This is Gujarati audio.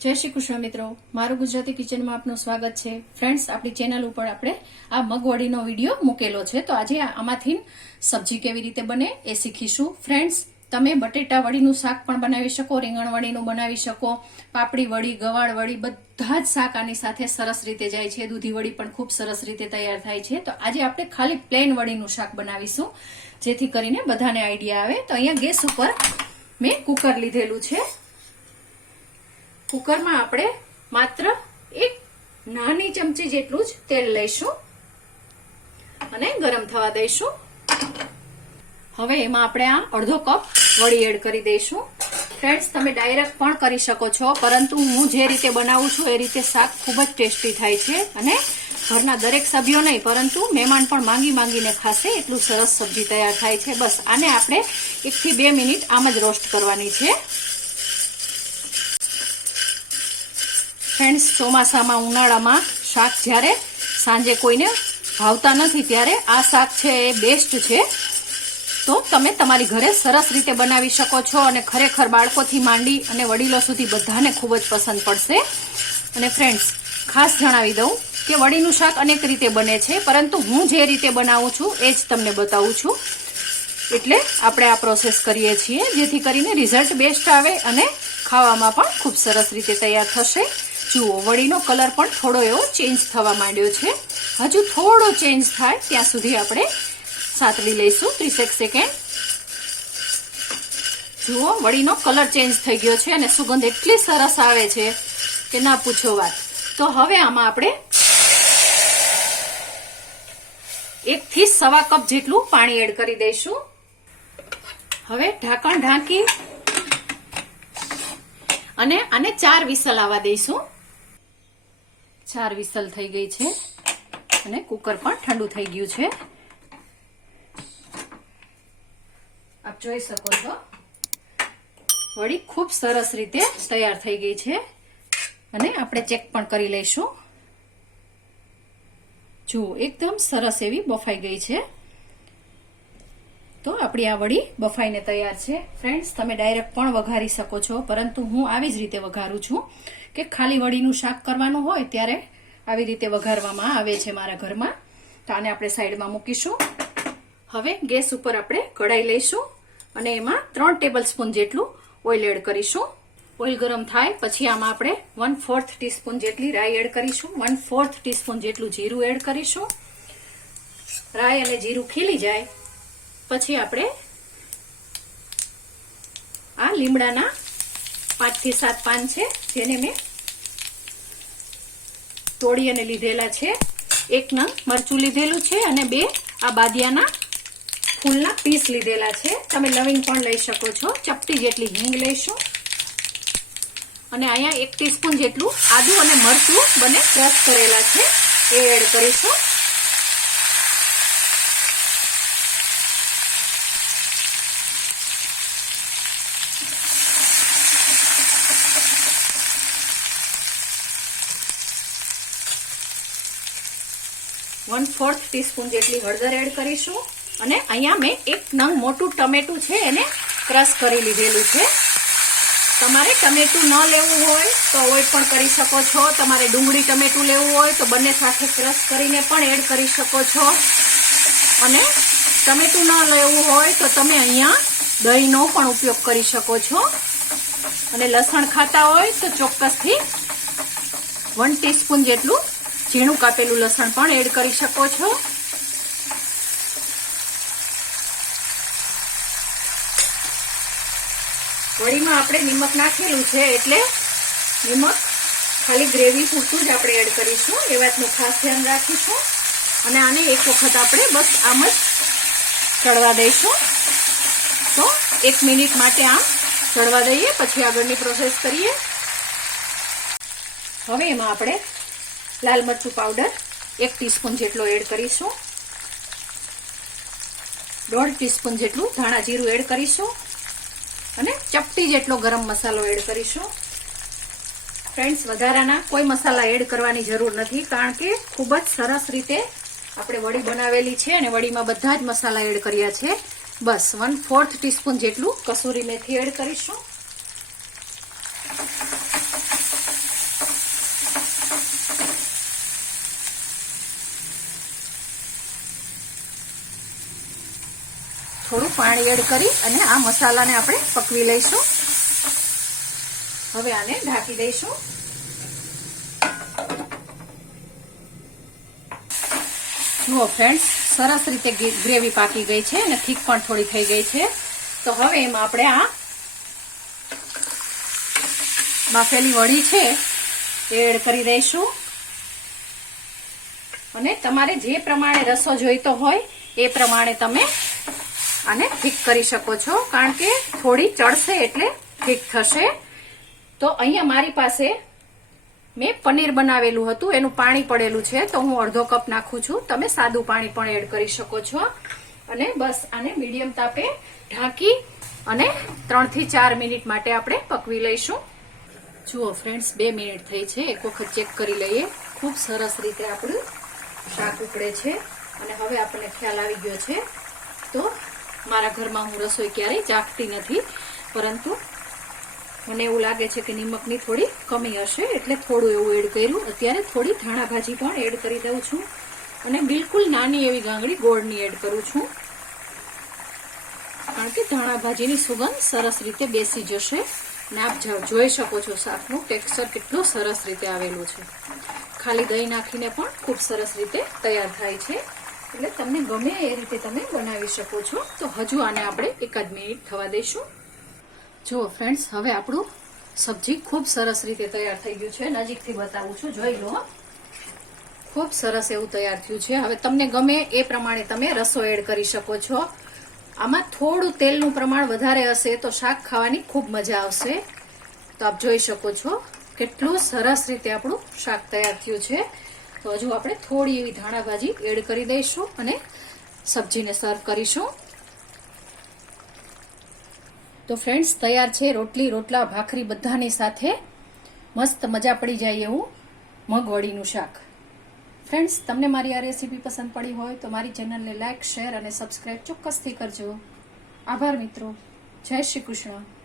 જય શ્રી કૃષ્ણ મિત્રો, મારું ગુજરાતી કિચનમાં આપનું સ્વાગત છે. ફ્રેન્ડ્સ, આપણી ચેનલ ઉપર આપણે આ મગવડીનો વિડીયો મૂકેલો છે, તો આજે આમાંથી સબ્જી કેવી રીતે બને એ શીખીશું. ફ્રેન્ડ્સ, તમે બટેટા વડીનું શાક પણ બનાવી શકો, રીંગણ વડીનું બનાવી શકો, પાપડી વડી, ગવાળ વડી, બધા જ શાક આની સાથે સરસ રીતે જાય છે. દૂધી વડી પણ ખૂબ સરસ રીતે તૈયાર થાય છે. તો આજે આપણે ખાલી પ્લેન વડીનું શાક બનાવીશું, જેથી કરીને બધાને આઈડિયા આવે. તો અહીંયા ગેસ ઉપર મેં કુકર લીધેલું છે. કુકરમાં આપણે માત્ર એક નાની ચમચી જેટલું જ તેલ લઈશું અને ગરમ થવા દઈશું. હવે એમાં આપણે આ અડધો કપ વડી એડ કરી દઈશું. ફ્રેન્ડ્સ, તમે ડાયરેક્ટ પણ કરી શકો છો, પરંતુ હું જે રીતે બનાવું છું એ રીતે શાક ખૂબ જ ટેસ્ટી થાય છે અને ઘરના દરેક સભ્યો નહીં પરંતુ મહેમાન પણ માંગીને ખાશે એટલું સરસ સબ્જી તૈયાર થાય છે. બસ આને આપણે 1 થી 2 મિનિટ આમ જ રોસ્ટ કરવાની છે. ફ્રેન્ડ્સ, ચોમાસામાં ઉનાળામાં શાક જ્યારે સાંજે કોઈને ભાવતા નથી ત્યારે આ શાક છે એ બેસ્ટ છે. તો તમે તમારી ઘરે સરસ રીતે બનાવી શકો છો અને ખરેખર બાળકોથી માંડી અને વડીલો સુધી બધાને ખૂબ જ પસંદ પડશે. અને ફ્રેન્ડ્સ, ખાસ જણાવી દઉં કે વડીનું શાક અનેક રીતે બને છે, પરંતુ હું જે રીતે બનાવું છું એ જ તમને બતાવું છું. એટલે આપણે આ પ્રોસેસ કરીએ છીએ જેથી કરીને રિઝલ્ટ બેસ્ટ આવે અને ખાવામાં પણ ખૂબ સરસ રીતે તૈયાર થશે. જુઓ, વડીનો કલર પણ થોડો એવો ચેન્જ થવા માંડ્યો છે. હજુ થોડો ચેન્જ થાય ત્યાં સુધી આપણે સાતળી લઈશું 30 સેકન્ડ. જુઓ, વડીનો કલર ચેન્જ થઈ ગયો છે અને સુગંધ એટલી સરસ આવે છે કે ના પૂછો વાત. તો હવે આમાં આપણે 1 થી 1.25 કપ જેટલું પાણી એડ કરી દઈશું. હવે ઢાંકણ ઢાંકી અને આને 4 વિસલ આવવા દઈશું. 4 વિસલ થઈ ગઈ છે અને કુકર પણ ઠંડુ થઈ ગયું છે. આપ જોઈ શકો છો વડી ખૂબ સરસ રીતે તૈયાર થઈ ગઈ છે અને આપણે ચેક પણ કરી લઈશું. જુઓ, એકદમ સરસ એવી બફાઈ ગઈ છે. તો આપણી આ વડી બફાઈને તૈયાર છે. ફ્રેન્ડ્સ, તમે ડાયરેક્ટ પણ વઘારી શકો છો, પરંતુ હું આવી જ રીતે વઘારું છું કે ખાલી વડીનું શાક કરવાનું હોય ત્યારે આવી રીતે વઘારવામાં આવે છે મારા ઘરમાં. તો આને આપણે સાઈડમાં મૂકીશું. હવે ગેસ ઉપર આપણે કઢાઈ લઈશું અને એમાં 3 ટેબલ સ્પૂન જેટલું ઓઇલ એડ કરીશું. ઓઇલ ગરમ થાય પછી આમાં આપણે 1/4 ટીસ્પૂન જેટલી રાઈ એડ કરીશું, 1/4 ટીસ્પૂન જેટલું જીરું એડ કરીશું. રાઈ અને જીરું ખીલી જાય પછી આપણે આ લીમડાના 5 થી 7 પાન છે જેને મેં તોડી અને લીધેલા છે. 1 નંગ મરચું લીધેલું છે અને 2 આ બાદિયાના ફૂલના પીસ લીધેલા છે. તમે લવિંગ પણ લઈ શકો છો. ચપટી જેટલી હિંગ લઈશું અને અહીંયા 1 ટીસ્પૂન જેટલું આદુ અને મરચું બંને ક્રશ કરેલા છે એ એડ કરીશું. ⅓ ટીસ્પૂન જેટલી હળદર એડ કરીશું અને અહીંયા મેં 1 નંગ મોટું ટમેટું છે એને ક્રશ કરી લીધેલું છે. તમારે ટમેટું ન લેવું હોય તો અવોઈડ પણ કરી શકો છો. તમારે ડુંગળી ટમેટું લેવું હોય તો બંને સાથે ક્રશ કરીને પણ એડ કરી શકો છો. અને ટમેટું ન લેવું હોય તો તમે અહીંયા દહીંનો પણ ઉપયોગ કરી શકો છો. અને લસણ ખાતા હોય તો ચોક્કસથી 1 ટીસ્પૂન જેટલું ઝીણું કાપેલું લસણ પણ એડ કરી શકો છો. વડીમાં આપણે નિમક નાખેલું છે એટલે નિમક ખાલી ગ્રેવી પૂરતું જ આપણે એડ કરીશું, એ વાતનું ખાસ ધ્યાન રાખીશું. અને આને એક વખત આપણે બસ આમ જ ચડવા દઈશું. તો 1 મિનિટ માટે આમ ચડવા દઈએ પછી આગળની પ્રોસેસ કરીએ. હવે એમાં આપણે લાલ મરચું પાવડર 1 ટીસ્પૂન જેટલો એડ કરીશું. 1/2 ટીસ્પૂન જેટલું ધાણા જીરું એડ કરીશું અને ચપટી જેટલો ગરમ મસાલો એડ કરીશું. ફ્રેન્ડ્સ, વધારાના કોઈ મસાલા એડ કરવાની જરૂર નથી કારણ કે ખૂબ જ સરસ રીતે આપણે વડી બનાવેલી છે અને વડીમાં બધા જ મસાલા એડ કર્યા છે. બસ 1/4 ટીસ્પૂન જેટલું કસૂરી મેથી એડ કરીશું. થોડું પાણી એડ કરી અને આ મસાલાને આપણે પકવી લઈશું. હવે આને ઢાંકી દઈશું. જુઓ ફ્રેન્ડ્સ, સરસ રીતે ગ્રેવી પાકી ગઈ છે અને થીક પણ થોડી થઈ ગઈ છે. તો હવે એમાં આપણે આ બાફેલી વડી છે એ એડ કરી દઈશું. અને તમારે જે પ્રમાણે રસો જોઈતો હોય એ પ્રમાણે તમે આને થીક કરી શકો છો, કારણ કે થોડી ચડશે એટલે થીક થશે. તો અહીંયા મારી પાસે મેં પનીર બનાવેલું હતું, એનું પાણી પડેલું છે, તો હું અડધો કપ નાખું છું. તમે સાદું પાણી પણ એડ કરી શકો છો. અને બસ આને મીડિયમ તાપે ઢાંકી અને 3 થી 4 મિનિટ માટે આપણે પકવી લઈશું. જુઓ ફ્રેન્ડ્સ, 2 મિનિટ થઈ છે. એક વખત ચેક કરી લઈએ. ખૂબ સરસ રીતે આપણું શાક ઉકળે છે અને હવે આપણને ખ્યાલ આવી ગયો છે. તો મારા ઘરમાં હું રસોઈ ક્યારેય ચાખતી નથી, પરંતુ મને એવું લાગે છે કે નિમકની થોડી કમી હશે, એટલે થોડું એવું એડ કર્યું. અત્યારે થોડી ધાણા ભાજી પણ એડ કરી દઉં છું અને બિલકુલ નાની એવી ગાંગડી ગોળની એડ કરું છું, કારણ કે ધાણા ભાજીની સુગંધ સરસ રીતે બેસી જશે. અને આપ જોઈ શકો છો શાકનું ટેક્સચર કેટલું સરસ રીતે આવેલું છે. ખાલી દહીં નાખીને પણ ખૂબ સરસ રીતે તૈયાર થાય છે, એટલે તમને ગમે એ રીતે તમે બનાવી શકો છો. તો હજુ આને આપણે 1 મિનિટ થવા દઈશું. જુઓ ફ્રેન્ડ્સ, હવે આપણું સબ્જી ખૂબ સરસ રીતે તૈયાર થઈ ગયું છે. નજીકથી બતાવું છું, જોઈ લો. ખૂબ સરસ એવું તૈયાર થયું છે. હવે તમને ગમે એ પ્રમાણે તમે રસો એડ કરી શકો છો. આમાં થોડું તેલનું પ્રમાણ વધારે હશે તો શાક ખાવાની ખૂબ મજા આવશે. તો આપ જોઈ શકો છો કેટલું સરસ રીતે આપણું શાક તૈયાર થયું છે. તો હજુ આપણે થોડી એવી ધાણા ભાજી એડ કરી દઈશું અને સબ્જીને સર્વ કરીશું. તો ફ્રેન્ડ્સ, તૈયાર છે રોટલી, રોટલા, ભાખરી બધાની સાથે મસ્ત મજા પડી જાય એવું મગવડીનું શાક. ફ્રેન્ડ્સ, તમને મારી આ રેસીપી પસંદ પડી હોય તો મારી ચેનલને લાઇક, શેર અને સબસ્ક્રાઇબ ચોક્કસથી કરજો. આભાર મિત્રો. જય શ્રી કૃષ્ણ.